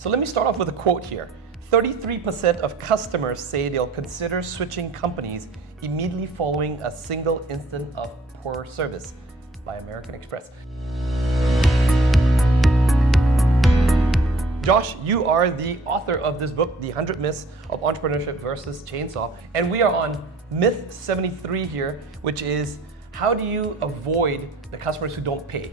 So let me start off with a quote here. 33% of customers say they'll consider switching companies immediately following a single instance of poor service by American Express. Josh, you are the author of this book, The 100 Myths of Entrepreneurship versus Chainsaw, and we are on myth 73 here, which is how do you avoid the customers who don't pay?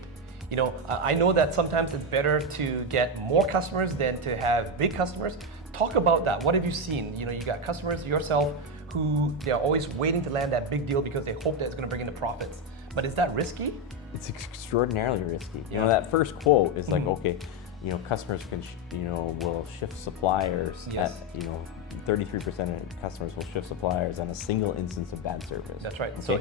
You know, I know that sometimes it's better to get more customers than to have big customers. Talk about that. What have you seen? You know, you got customers yourself who they're always waiting to land that big deal because they hope that it's going to bring in the profits. But is that risky? It's extraordinarily risky. You know, that first quote is like, okay, you know, customers can, will shift suppliers. Yes. 33% of customers will shift suppliers on a single instance of bad service. That's right. Okay. So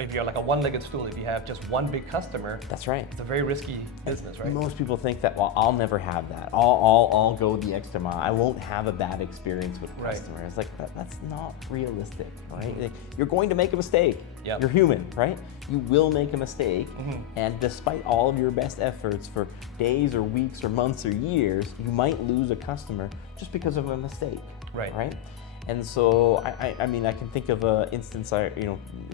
if you're like a one-legged stool, if you have just one big customer, that's right. It's a very risky business, right? Most people think that, well, I'll never have that. I'll go the extra mile. I won't have a bad experience with customers. It's like, that's not realistic, right? You're going to make a mistake. Yep. You're human, right? You will make a mistake, and despite all of your best efforts for days or weeks or months or years, you might lose a customer just because of a mistake, right? And so, I mean, I can think of an instance,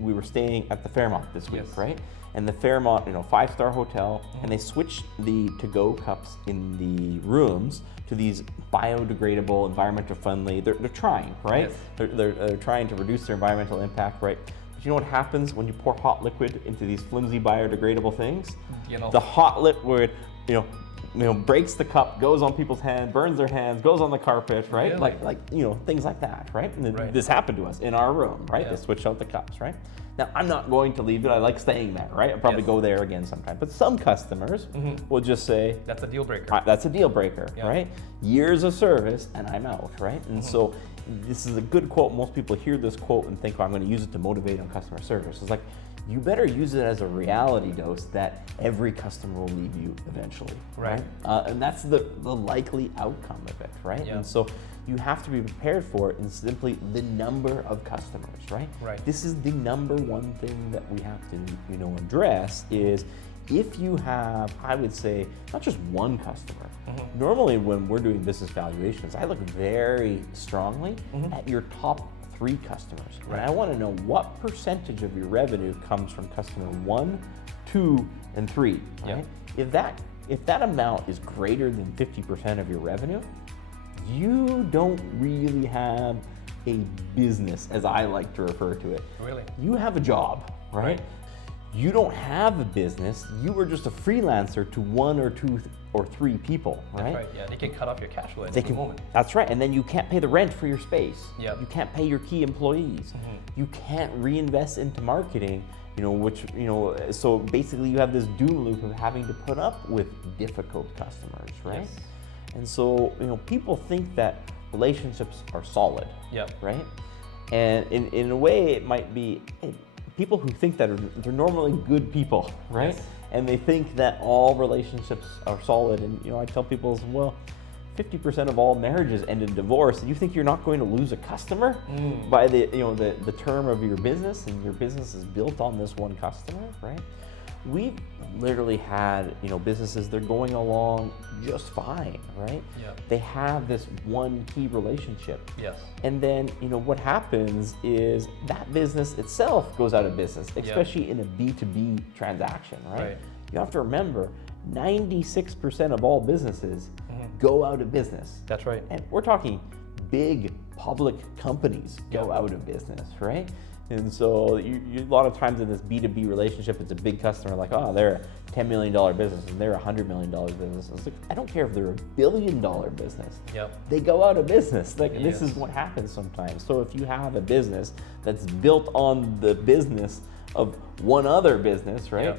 we were staying at the Fairmont this week, right? And the Fairmont, 5-star hotel, and they switched the to-go cups in the rooms to these biodegradable, environmental friendly. They're trying, right? Yes. They're trying to reduce their environmental impact, right? But you know what happens when you pour hot liquid into these flimsy biodegradable things? The hot liquid, breaks the cup, goes on people's hands, burns their hands, goes on the carpet, right? Really? Like things like that, right? And this happened to us in our room, right? They switched out the cups, right? Now, I'm not going to leave it. I like staying there, right? I'll probably go there again sometime. But some customers will just say, that's a deal breaker. That's a deal breaker, right? Years of service and I'm out, right? And so this is a good quote. Most people hear this quote and think, I'm going to use it to motivate on customer service. It's like, you better use it as a reality dose that every customer will leave you eventually, right? And that's the likely outcome of it, right? And so you have to be prepared for it in simply the number of customers, right? This is the number one thing that we have to address is if you have, I would say, not just one customer. Normally when we're doing business valuations, I look very strongly at your top 3 customers. And I want to know what percentage of your revenue comes from customer 1, 2, and 3. Right? If that amount is greater than 50% of your revenue, you don't really have a business, as I like to refer to it. Really? You have a job, right? You don't have a business. You are just a freelancer to 1 or 2 or 3 people, right? That's right. Yeah, they can cut off your cash flow at any moment. That's right, and then you can't pay the rent for your space. You can't pay your key employees. You can't reinvest into marketing, so basically you have this doom loop of having to put up with difficult customers, right? And so, people think that relationships are solid, right? And in a way, it might be people who think that they're normally good people, right? And they think that all relationships are solid. And I tell people, well, 50% of all marriages end in divorce. And you think you're not going to lose a customer by the term of your business, and your business is built on this one customer, right? We've literally had businesses, they're going along just fine, right? They have this one key relationship. And then what happens is that business itself goes out of business, especially in a B2B transaction, right? You have to remember 96% of all businesses go out of business. That's right. And we're talking big public companies go out of business, right? And so you a lot of times in this B2B relationship, it's a big customer like, oh, they're a $10 million business and they're a $100 million business. It's like, I don't care if they're a $1 billion business. They go out of business. Like this is what happens sometimes. So if you have a business that's built on the business of one other business, right?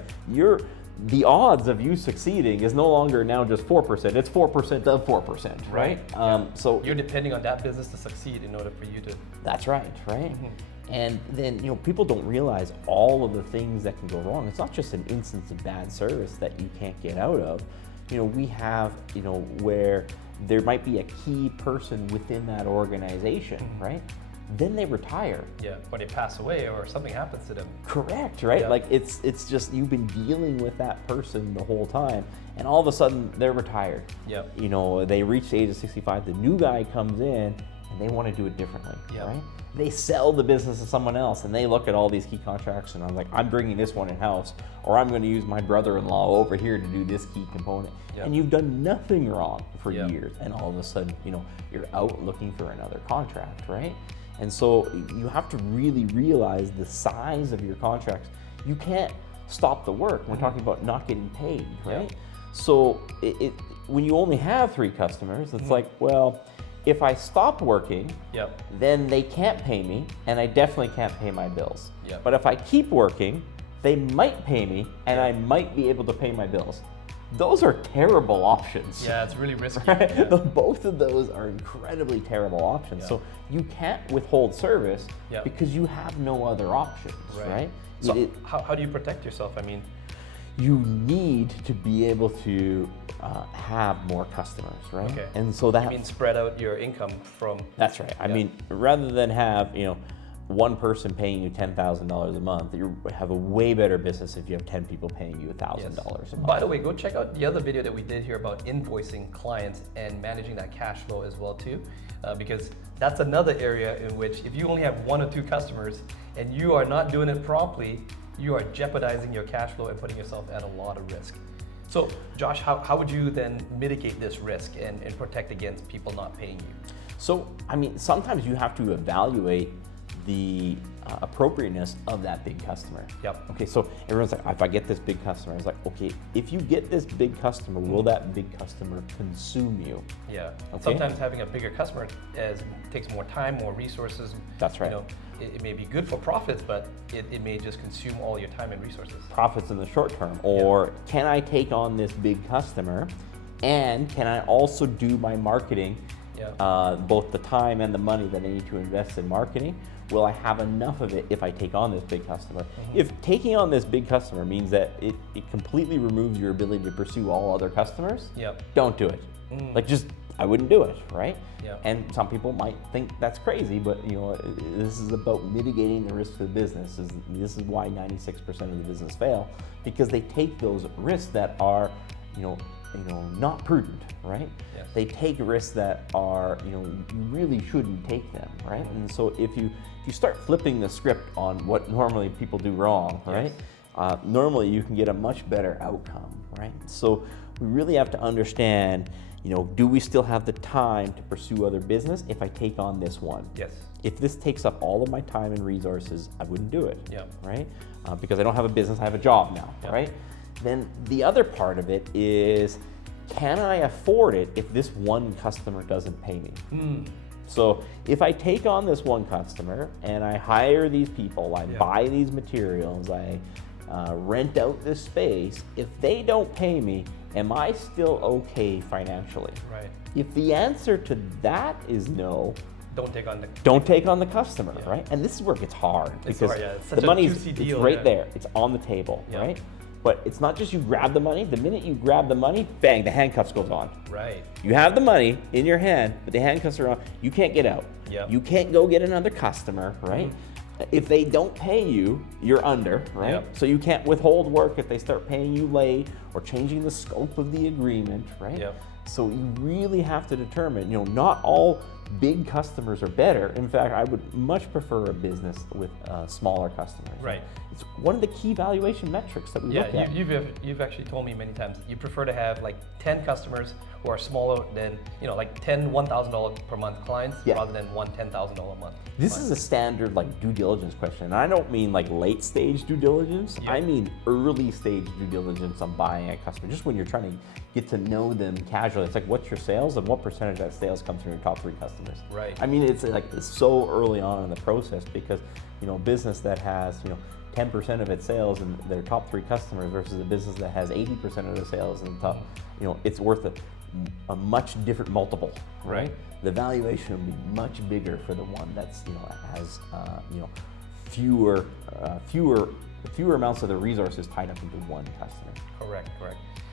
The odds of you succeeding is no longer now just 4%, it's 4% of 4%, right? So you're depending on that business to succeed in order for you to. That's right, right? And then, people don't realize all of the things that can go wrong. It's not just an instance of bad service that you can't get out of. We have, where there might be a key person within that organization, right? then they retire. Yeah, or they pass away or something happens to them. Correct, right? Yeah. Like it's just you've been dealing with that person the whole time, and all of a sudden they're retired. Yeah. You know, they reach the age of 65. The new guy comes in, and they want to do it differently, Yeah. right? They sell the business to someone else, and they look at all these key contracts, and I'm like, I'm bringing this one in house, or I'm going to use my brother-in-law over here to do this key component. Yeah. And you've done nothing wrong for Yeah. years, and all of a sudden, you know, you're out looking for another contract, right? And so you have to really realize the size of your contracts. You can't stop the work. We're talking about not getting paid, right? Yeah. So when you only have 3 customers, it's like, well, if I stop working, Yep. then they can't pay me, and I definitely can't pay my bills. Yep. But if I keep working, they might pay me, and I might be able to pay my bills. Those are terrible options. Yeah, it's really risky. Right? Yeah. Both of those are incredibly terrible options. Yeah. So you can't withhold service Yeah. because you have no other options, right? So how do you protect yourself? I mean, you need to be able to have more customers, right? Okay. And so that I mean, spread out your income from. that's right. I mean, rather than have, you know, one person paying you $10,000 a month, you have a way better business if you have 10 people paying you $1,000 a month. By the way, go check out the other video that we did here about invoicing clients and managing that cash flow as well too, because that's another area in which if you only have 1 or 2 customers and you are not doing it properly, you are jeopardizing your cash flow and putting yourself at a lot of risk. So Josh, how would you then mitigate this risk and protect against people not paying you? So, I mean, sometimes you have to evaluate the appropriateness of that big customer. Yep. Okay, so everyone's like, if I get this big customer, it's like, okay, if you get this big customer, will that big customer consume you? Yeah. Okay. Sometimes having a bigger customer takes more time, more resources. That's right. You know, it may be good for profits, but it may just consume all your time and resources. Profits in the short term, or can I take on this big customer, and can I also do my marketing, both the time and the money that I need to invest in marketing? Will I have enough of it if I take on this big customer? If taking on this big customer means that it completely removes your ability to pursue all other customers, don't do it. Like I wouldn't do it, right? Yeah. And some people might think that's crazy, but you know, this is about mitigating the risk of the business. This is why 96% of the business fail, because they take those risks that are, you know, not prudent, right? Yes. They take risks that are, you really shouldn't take them, right? And so if you start flipping the script on what normally people do wrong, right? Normally you can get a much better outcome, right? So we really have to understand, do we still have the time to pursue other business if I take on this one? Yes. If this takes up all of my time and resources, I wouldn't do it, right? Because I don't have a business, I have a job now, right? Then the other part of it is, can I afford it if this one customer doesn't pay me? So if I take on this one customer and I hire these people, I buy these materials, I rent out this space, if they don't pay me, am I still okay financially? Right. If the answer to that is no, don't take on the customer, right? And this is where it gets hard, because It's such the money juicy is deal, right there, it's on the table, right? But it's not just you grab the money. The minute you grab the money, bang, the handcuffs goes on. Right. You have the money in your hand, but the handcuffs are on. You can't get out. Yep. You can't go get another customer, right? If they don't pay you, you're under, right? Yep. So you can't withhold work if they start paying you late or changing the scope of the agreement, right? Yep. So you really have to determine, not all big customers are better. In fact, I would much prefer a business with smaller customers. Right. It's one of the key valuation metrics that we look at. You've actually told me many times you prefer to have like 10 customers who are smaller than, like 10 $1,000 per month clients rather than one $10,000 a month. This is a standard like due diligence question. And I don't mean like late stage due diligence. I mean early stage due diligence on buying a customer. Just when you're trying to get to know them casually. It's like, what's your sales and what percentage of that sales comes from your top 3 customers? Right. I mean, it's like so early on in the process, because a business that has 10% of its sales in their top 3 customers versus a business that has 80% of their sales in the top, it's worth a much different multiple, right? The valuation will be much bigger for the one that's has fewer amounts of the resources tied up into one customer. Correct.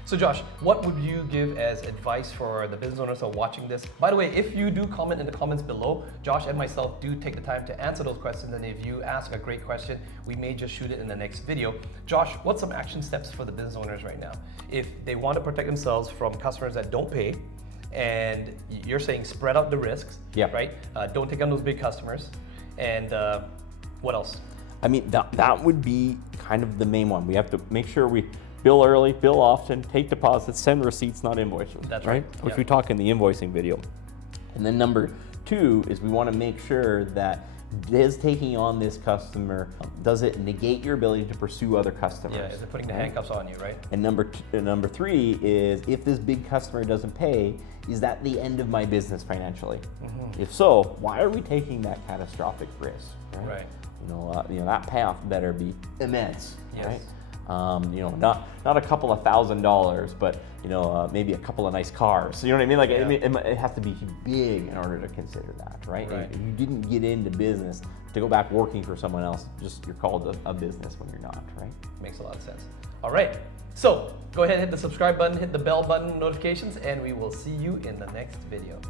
So Josh, what would you give as advice for the business owners who are watching this? By the way, if you do comment in the comments below, Josh and myself do take the time to answer those questions, and if you ask a great question, we may just shoot it in the next video. Josh, what's some action steps for the business owners right now? If they want to protect themselves from customers that don't pay, and you're saying spread out the risks, right? Don't take on those big customers, and what else? I mean, that would be kind of the main one. We have to make sure we bill early, bill often, take deposits, send receipts, not invoices. That's right. Which we talk in the invoicing video. And then number 2 is we want to make sure that does taking on this customer, does it negate your ability to pursue other customers? Yeah, is it putting the handcuffs on you, right? And number 3 is if this big customer doesn't pay, is that the end of my business financially? If so, why are we taking that catastrophic risk? Right. You know that payoff better be immense, yes. right? Not a couple of $1,000s, but maybe a couple of nice cars. You know what I mean? Like it has to be big in order to consider that, right? You didn't get into business to go back working for someone else. Just you're called a business when you're not, right? Makes a lot of sense. All right. So go ahead, hit the subscribe button, hit the bell button notifications, and we will see you in the next video.